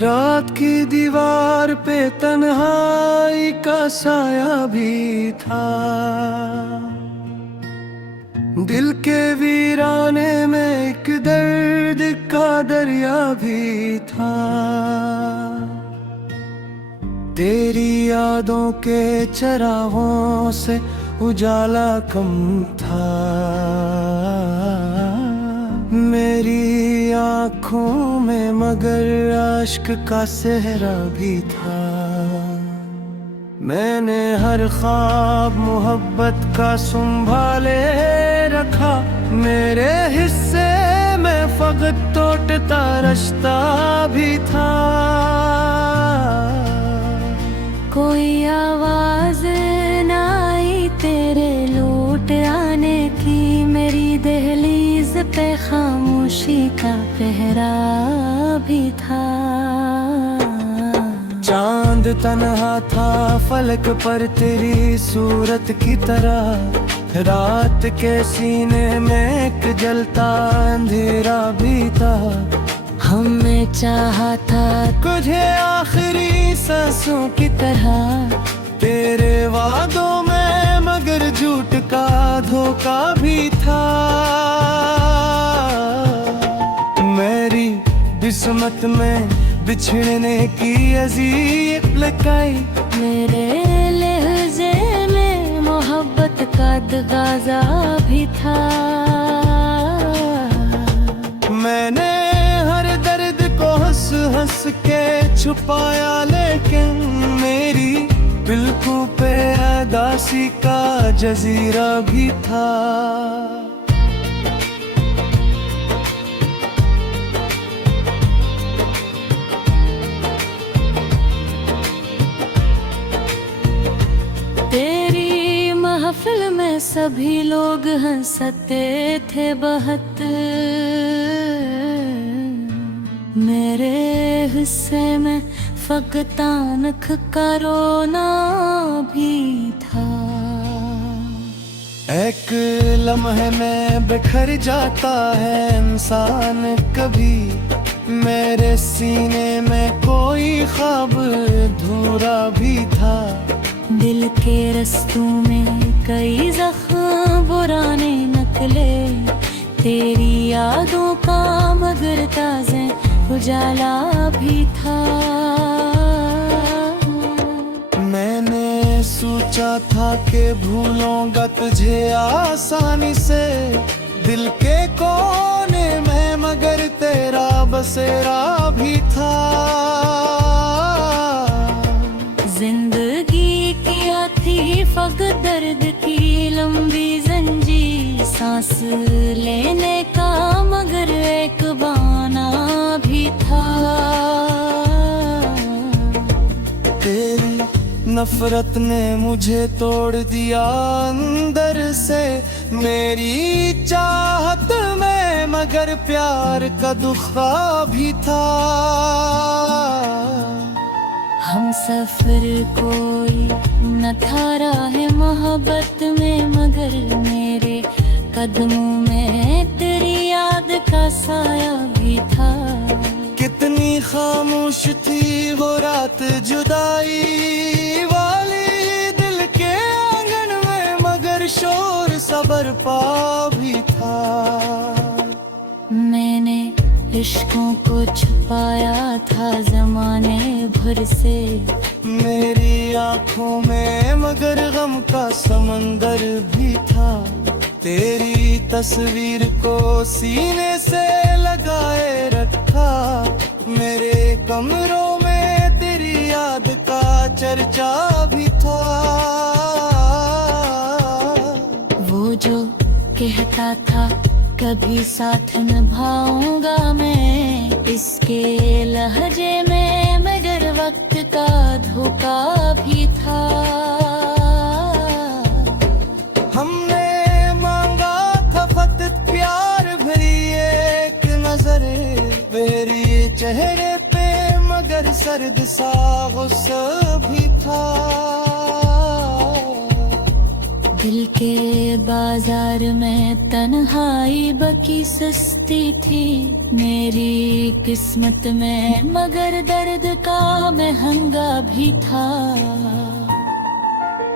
रात की दीवार पे तन्हाई का साया भी था। दिल के वीराने में एक दर्द का दरिया भी था। तेरी यादों के चरागों से उजाला कम था। मेरी आँखों में मगर आश्क का सहरा भी था। मैंने हर ख्वाब मोहब्बत का संभाले रखा। मेरे हिस्से में फकत टूटता रास्ता भी था। कोई आवाज न आई तेरे लौट आने की। मेरी दहलीज पे खामोशी का पहरा भी था। चांद तन्हा था फलक पर तेरी सूरत की तरह। रात के सीने में एक जलता अंधेरा भी था। हमने चाहा था तुझे आखिरी सांसों की तरह। तेरे वादों में मगर झूठ का धोखा भी था। मेरी किस्मत में बिछड़ने की अजीब लगाई। मेरे लहजे में मोहब्बत का दगाजा भी था। मैंने हर दर्द को हंस हंस के छुपाया, लेकिन मेरी बिल्कुल पे अदासी का जजीरा भी था। तेरी महफिल में सभी लोग हंसते थे बहुत। मेरे हिस्से में फकत आँख का रोना भी था। एक लम्हे में बिखर जाता है इंसान कभी। मेरे सीने में कोई ख्वाब अधूरा भी था। दिल के रस्तों में कई जख्म पुराने निकले। तेरी यादों का मगर ताज़े उजाला भी था। मैंने सोचा था कि भूलूंगा तुझे आसानी से। दिल के कोने में मगर तेरा बसेरा भी था। जिंदगी किया थी फकत दर्द की लंबी जंजीर। सांस लेने का मगर एक बहाना भी था। तेरी नफरत ने मुझे तोड़ दिया अंदर से। मेरी चाहत में मगर प्यार का दुखा भी था। हम सफर कोई न था राह मोहब्बत में, मगर मेरे कदमों में तेरी याद का साया भी था। कितनी खामोश थी वो रात जुदाई वाली। दिल के आंगन में मगर शोर सबर पा भी था। मैंने इश्कों को छुपाया था जमाने भर से। मेरी आंखों में मगर गम का समंदर भी था। तेरी तस्वीर को सीने से लगाए रखा। मेरे कमरों में तेरी याद का चर्चा भी था। वो जो कहता था कभी साथ निभाऊंगा मैं, इसके लहजे में मगर वक्त का धोखा भी था। हमने मांगा था फकत प्यार भरी एक नजर। मेरी चेहरे पे मगर सर्द सा गुस्सा भी था। दिल के बाजार में तन्हाई बकी सस्ती थी मेरी किस्मत में, मगर दर्द का महंगा भी था।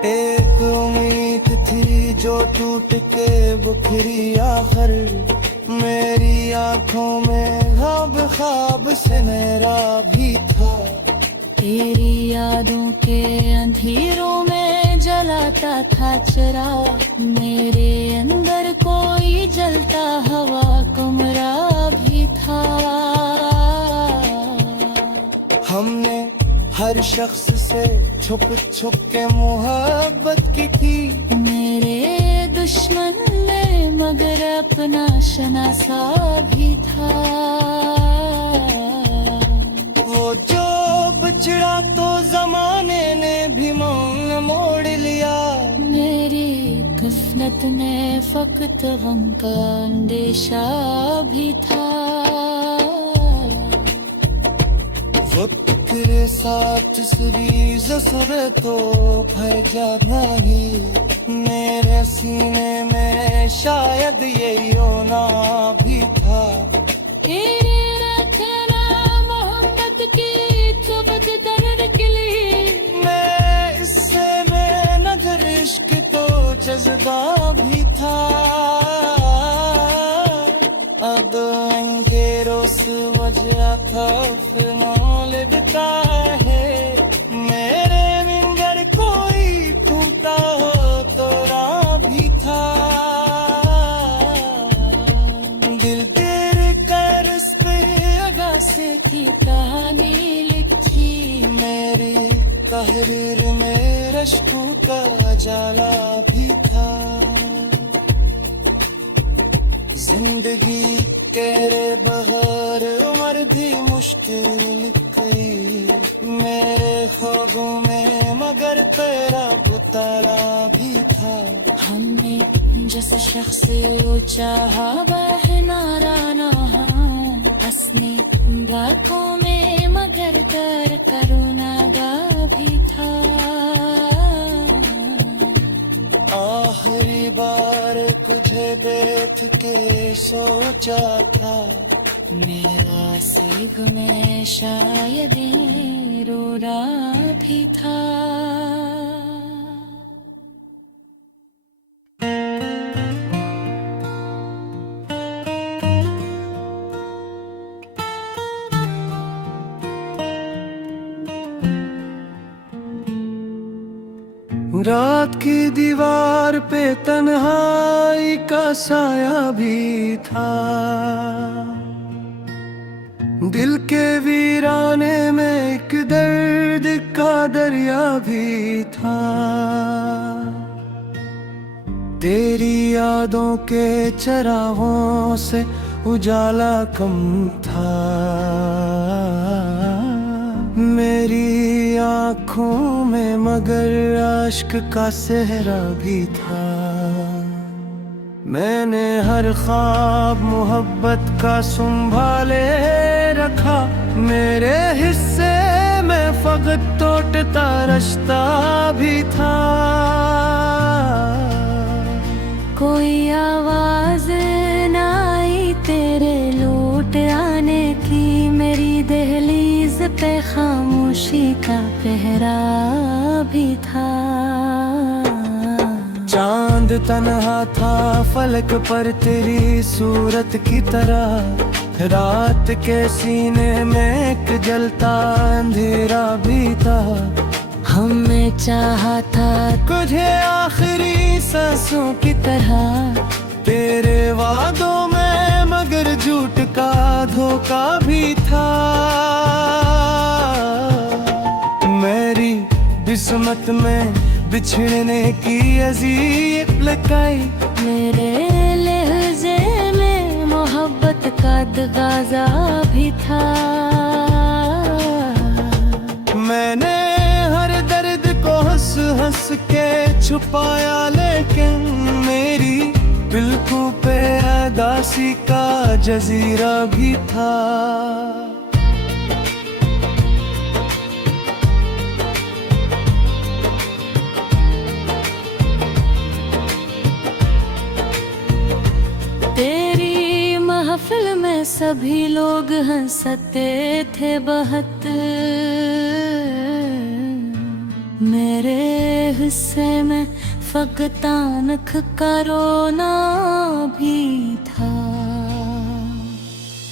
एक उम्मीद थी जो टूट के बुखरी आखिर, मेरी आंखों में ख्वाब ख्वाब से मेरा भी था। तेरी यादों के अंधेरों में जलाता था चिराग, मेरे अंदर कोई जलता हवा कुमरा भी था। हमने हर शख्स से छुप छुप के मोहब्बत की थी, मेरे दुश्मन में मगर अपना शनासा भी था। वो जो बिछड़ा तो जमाने ने भी मौन मोड़ लिया, मेरी किस्मत में फकत गम का अंदेशा भी था। वक्त तेरे साथ सभी जसरे तो भय जाना ही, मेरे सीने में शायद यही होना भी था। तेरे रखना मोहब्बत की चुभत दर्द के लिए, मैं इससे बेनज़र इश्क तो जज्बा भी था। अब अंधेरों से वजह था फिर लिखता है, मेरे मिंगर कोई टूटा हो तो राह भी था। दिल तेरे कर इस पे अगासे की कहानी लिखी, मेरी तहरीर में रश्कों का जाला भी था। जिंदगी तेरे बहार उम्र भी मुश्किल गई, मेरे ख्वाबों में मगर तेरा बुताला भी था। हमने जिस शख्स को चाहा वह नारा ना हंसने रातों में मगर कर करुणागा भी था। आखिरी बार तुझे देख के सोचा था, मेरा सिग में शायद रो रहा भी था। रात की दीवार पे तन्हाई का साया भी था, दिल के वीराने में एक दर्द का दरिया भी था। तेरी यादों के चरागों से उजाला कम था, मेरी आँखों में मगर आश्क का सहरा भी था। मैंने हर ख्वाब मोहब्बत का संभाले रखा, मेरे हिस्से में फकत टूटता रास्ता भी था। कोई आवाज ना आई तेरे लौट आने की, मेरी दहलीज पे खामोशी का पहरा भी था। चांद तन्हा था फलक पर तेरी सूरत की तरह, रात के सीने में एक जलता अंधेरा भी था। हमने चाहा था तुझे आखिरी सांसों की तरह, तेरे वादों में मगर झूठ का धोखा भी था। मेरी किस्मत में बिछड़ने की अजीब लगाई, मेरे लहजे में मोहब्बत का दगाजा भी था। मैंने हर दर्द को हंस हंस के छुपाया, लेकिन मेरी बिल्कुल पे अदासी का जजीरा भी था। सभी लोग हंसते थे बहुत, मेरे हिस्से में फकतानख का रोना भी था।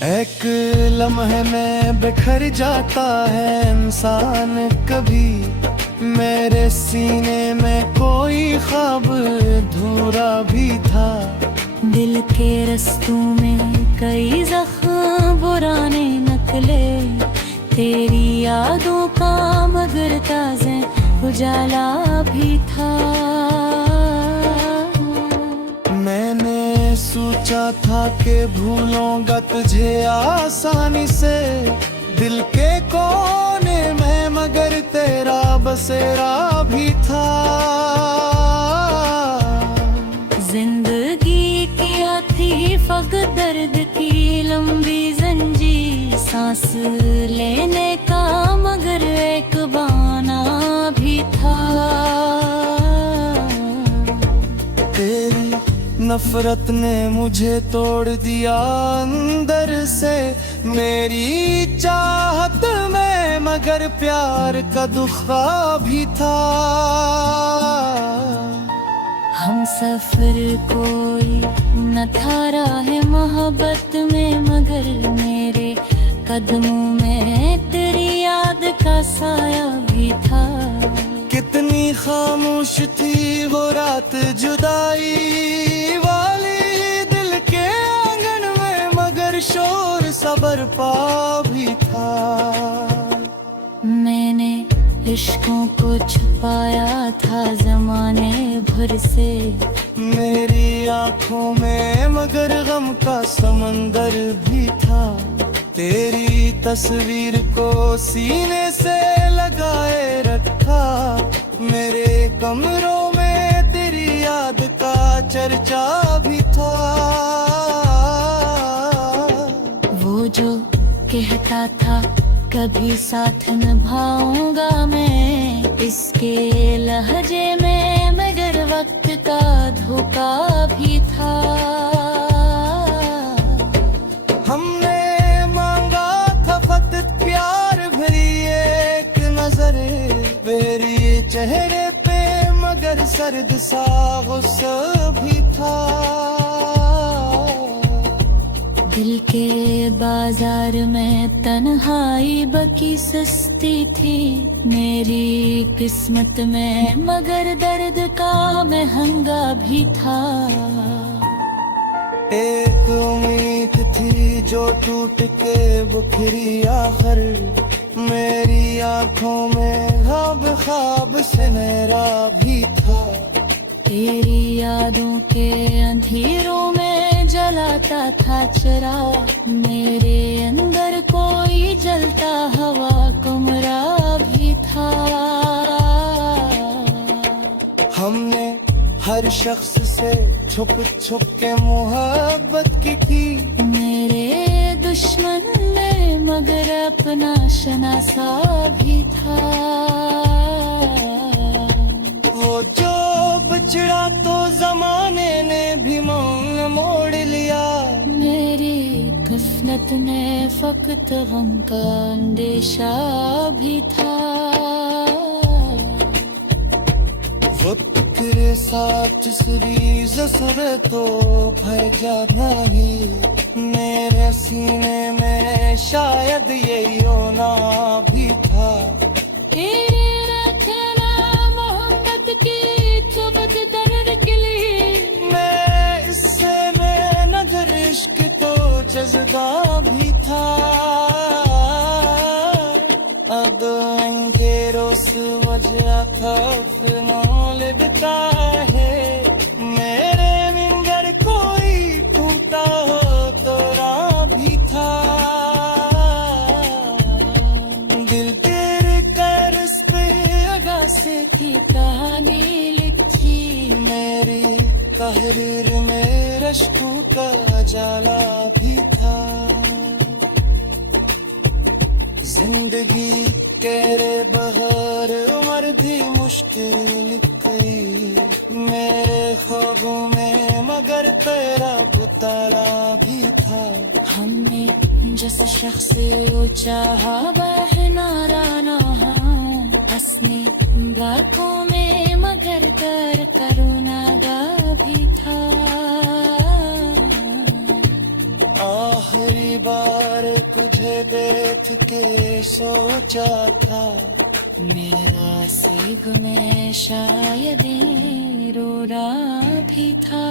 एक लम्हे में बिखर जाता है इंसान कभी, मेरे सीने में कोई ख्वाब अधूरा भी था। दिल के रस्तों में कई जख्म पुराने नकले, तेरी यादों का मगर ताज़े उजाला भी था। मैंने सोचा था कि भूलूंगा तुझे आसानी से, दिल के कोने में मगर तेरा बसेरा भी था। जिंदगी किया थी फक दर्द की लंबी जंजीर, सांस लेने का मगर एक बहाना भी था। तेरी नफरत ने मुझे तोड़ दिया अंदर से, मेरी चाहत में मगर प्यार का दुखा भी था। हम सफर कोई न था राह मोहब्बत में, मगर मेरे कदमों में तेरी याद का साया भी था। कितनी खामोश थी वो रात जुदाई वाली, दिल के आंगन में मगर शोर सबर पा भी था। मैंने इश्कों को छुपाया था जमाने भर से, मेरी आंखों में मगर गम का समंदर भी था। तेरी तस्वीर को सीने से लगाए रखा, मेरे कमरों में तेरी याद का चर्चा भी था। वो जो कहता था कभी साथ निभाऊंगा मैं, इसके लहजे में मगर वक्त का धोखा भी था। हमने मांगा था फकत प्यार भरी एक नजर, मेरी चेहरे पे मगर सर्द सा गुस्सा भी था। दिल के बाजार में तन्हाई बकी सस्ती थी, मेरी किस्मत में मगर दर्द का महंगा भी था। एक उम्मीद थी जो टूट के बुखरी आखिर, मेरी आंखों में ख्वाब से मेरा भी था। तेरी यादों के अंधेरों में जलाता था चिराग, मेरे अंदर कोई जलता हवा कुमरा भी था। हमने हर शख्स से छुप छुप के मोहब्बत की थी, मेरे दुश्मन ने मगर अपना शनासा भी था। वो जो बिछड़ा तो जमाने ने भी मौन मोड़ लिया, मेरी किस्मत ने फकत गम का अंदेशा भी था। वो तेरे साथ सीरीज सुरे तो भय जाना ही, मेरे सीने में शायद यही होना भी था। तेरे रखना मोहब्बत की चुबत दर्द के लिए, मैं इससे में नजर इश्क तो जज्बा भी था। अब इनके रोस वजह खफनों लिबता है, मेरे मिंगर कोई टूटा हो तो रा भी था। दिल तेरे करस पे अगासे की कहानी लिखी, मेरी तहरीर में रश्कों का जाला भी था। जिंदगी तेरे बहार उम्र भी मुश्किल गई, मेरे ख्वाबों में मगर तेरा ताला भी था। हमने जिस शख्स को चाहा वह नारा न हंसने गाकों में मगर कर करुणा गा भी था। आखिरी बार तुझे देख के सोचा था, मेरा से गुने शायद रो रहा भी था।